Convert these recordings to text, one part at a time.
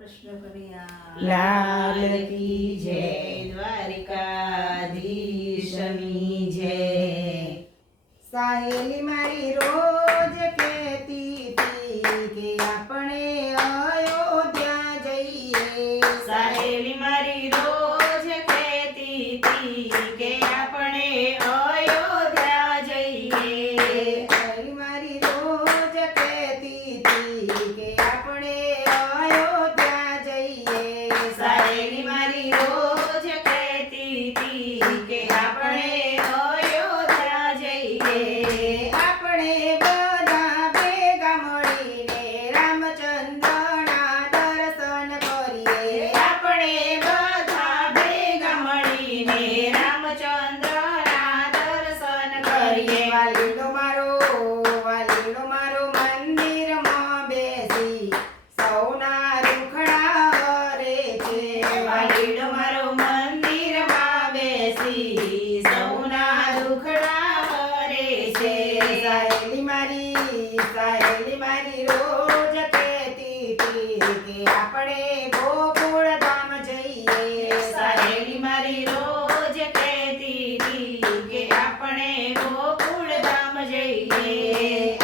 કૃષ્ણ કનૈયા લાલ કી જય. દ્વારિકાધીશની જય. સાહેલી મારી રોજ કહેતી હતી કે આપણે અયોધ્યા જઈએ. સાહેલી મારી રોજ કહેતી હતી કે આપણે અયોધ્યા જઈએ. સાહેલી મારી રોજ કહેતી હતી કે આપણે અયોધ્યા જઈએ. સાહેલી મારી રોજ કહેતી હતી કે આપણે અયોધ્યા જઈએ. આપણે બધા ભેગા મળીને રામચંદ્રના દર્શન કરીએ. આપણે બધા ભેગા મળીને રામચંદ્રના દર્શન કરીએ. વાલીડો મારો મંદિરમાં બેસી સૌના દુખડા હરે છે. વાલીડો મારો મંદિરમાં બેસી સૌના દુખડા હરે છે. સાહેલી મારી રોજ કહેતી હતી કે આપણે ગોકુળ ધામ જઈએ. સાહેલી મારી રોજ કહેતી હતી કે આપણે ગોકુળ ધામ જઈએ.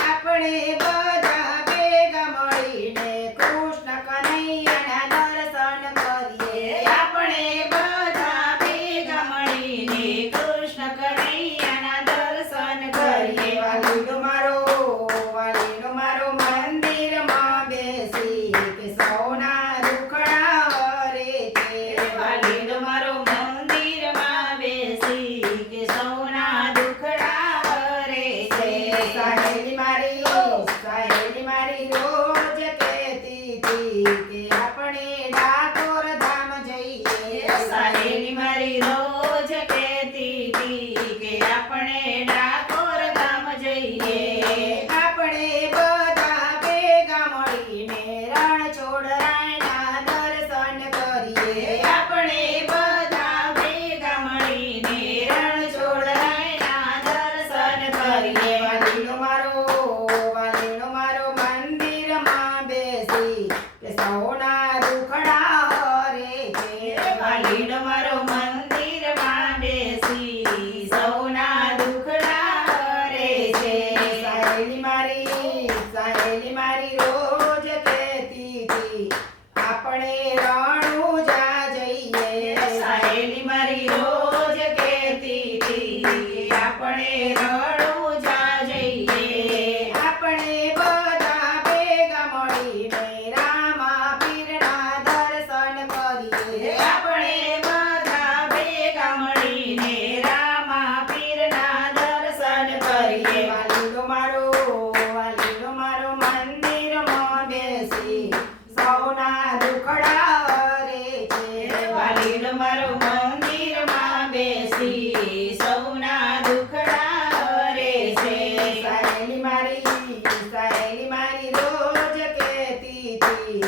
આપણે બધા ભેગા મળીને કૃષ્ણ કનૈયાના દર્શન કરીએ. આપણે બધા ભેગા મળીને કૃષ્ણ કનૈયાના દર્શન કરીએ. વાલીડો મારો મંદિરમાં બેસી કે સૌના દુખડા હરે છે. વાલીડો મારો મંદિરમાં બેસી કે સૌના દુખડા હરે છે. સાહેલી મારી રોજ કહેતી હતી કે આપણે ડાકોર ધામ જઈએ. સાહેલી મારી રોજ કહેતી હતી કે આપણે ડાકોર ધામ જઈએ. આપણે બધા ભેગા મળીને રણછોડરાયના દર્શન કરીએ. આપણે બધા ભેગા મળીને રણછોડરાયના દર્શન કરીએ. વાલીડો મારો મંદિરમાં બેસી કે સૌના દુખડા હરે છે. વાલીડો મારો મંદિરમાં બેસી સૌના દુખડા હરે છે. સાહેલી મારી રોજ કહેતી હતી આપણે રણુજા જઈએ. સાહેલી મારી રોજ કહેતી હતી આપણે રણુજા જઈએ. આપણે બધા ભેગા મળીને રામા પીરના દર્શન કરીએ. આપણે બધા ભેગા મળીને રામા પીરના દર્શન કરીએ. વાલીડો મારો મંદિરમાં બેસી સૌના દુખડા હરે છે. વાલીડો મારો મંદિરમાં બેસી સૌના દુખડા હરે છે. સાહેલી મારી રોજ કહેતી હતી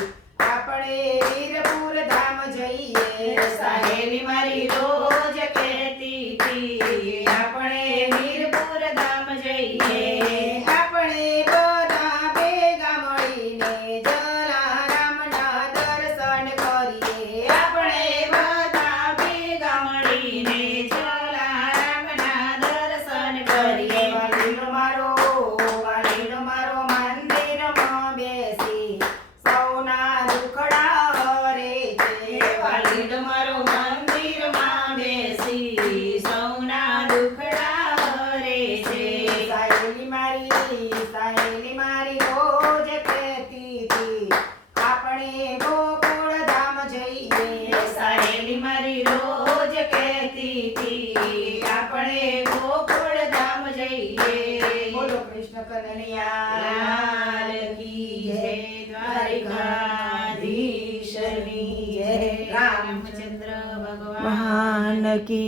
આપણે વીરપુર ધામ જઈએ. સાહેલી મારી રોજ કહેતી હતી આપણે વીરપુર ધામ જઈએ. આપણે બધા ભેગા મળીને જલારામના દર્શન કરીએ. આપણે બધા ભેગા મળીને જલારામના દર્શન કરીએ. વાલીડો મારો મંદિરમાં બેસી સૌના દુખડા હરે છે. વાલીડો મારો મંદિરમાં બેસી સૌના દુખડા હરે છે. સાહેલી મારી રોજ કહેતી હતી આપણે ગોકુળ ધામ જઈએ. સાહેલી મારી રોજ કહેતી હતી આપણે ગોકુળ ધામ જઈએ. બોલો કૃષ્ણ કનૈયા લાલ કી જય. દ્વારિકાધીશની જય. રામચંદ્ર ભગવાન મહાન કી